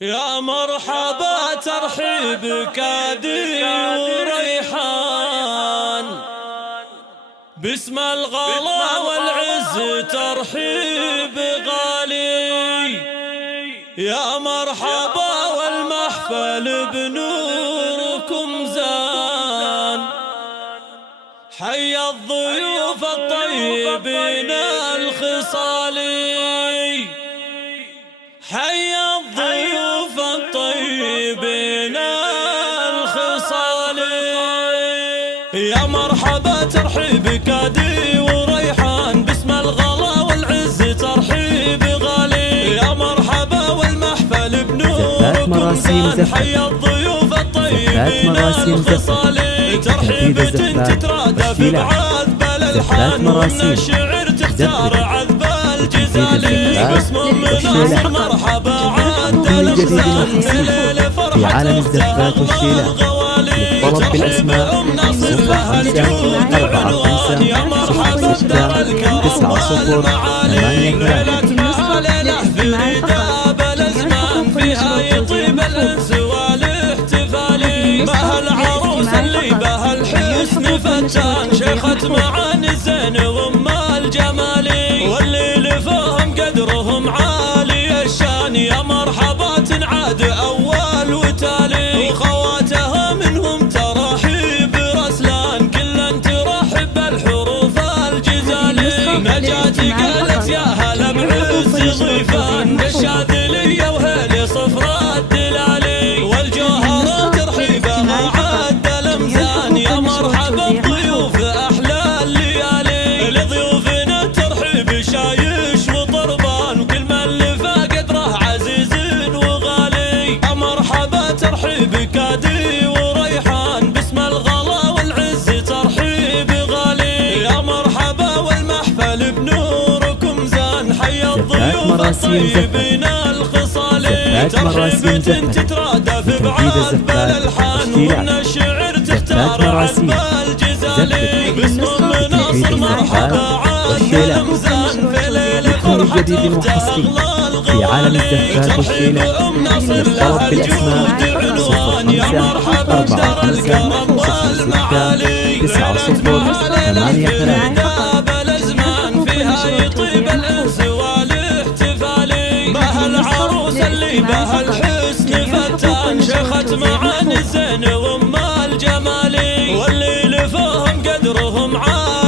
يا مرحبا ترحيب كادي وريحان، باسم الغلا والعز ترحيب غالي. يا مرحبا والمحفل بنوركم زان، حي الضيوف الطيبين الخصالي، حي الضيوف الطيبين الخصالي. يا مرحبا ترحيب كادي وريحان، باسم الغلا والعز ترحيب غالي. يا مرحبا والمحفل بنوركم زان، حي الضيوف الطيبين الخصالي. ترحيب تترادف بعذب الالحان، ومن الشعر تختار عذب الجزالي. باسم مناصر مرحبا عاد الامزان، الليل فرحة الزفات والشيلات. للطلب بالاسماء 05 يا مرحبا بدر الكرم والمعالي. ليلة في رداب الازمان، فيها يطيب الانس والاحتفالي. بها العروس اللي بها الحسن فتان، شيخة معاني الزين وام الجمالي. واللي فهم قدرهم عالي الشان، يا مرحبا تنعاد اول وتالي. وخواتها منهم ترحيب رسلان، كلا ترحب بالحروف الجزالي. نجاتي قالت يا هلا بعز ضيفان، بالشاذلية وهيلي صفر الدلالي. والجوهر ترحيبها عد الامزان، يا مرحبا بضيوف احلى الليالي. لضيوفنا ترحيب شايش وطربان، وكل من لفى قدره عزيز وغالي. مرحبا ترحيب كادي وريحان، باسم الغلا والعز ترحيب غالي. يا مرحبا والمحفل بنوركم زان، حي الضيوف الطيبين الخصالي. ترحيب تترادف بعذب الالحان، ومن الشعر تختار عذب الجزالي. باسم مناصر مرحبا عاد الامزان، في ليل فرحة اختها اغلى الغوالي. ترحيب ام نصر لها الجود عنوان، يا مرحبا بدر الكرم والمعالي. ليلة في رداب الازمان، فيها يطيب الانس والاحتفالي. بها العروس اللي بها الحسن فتان، شيخة معاني الزين وام الجمالي. واللي فهم قدرهم عالي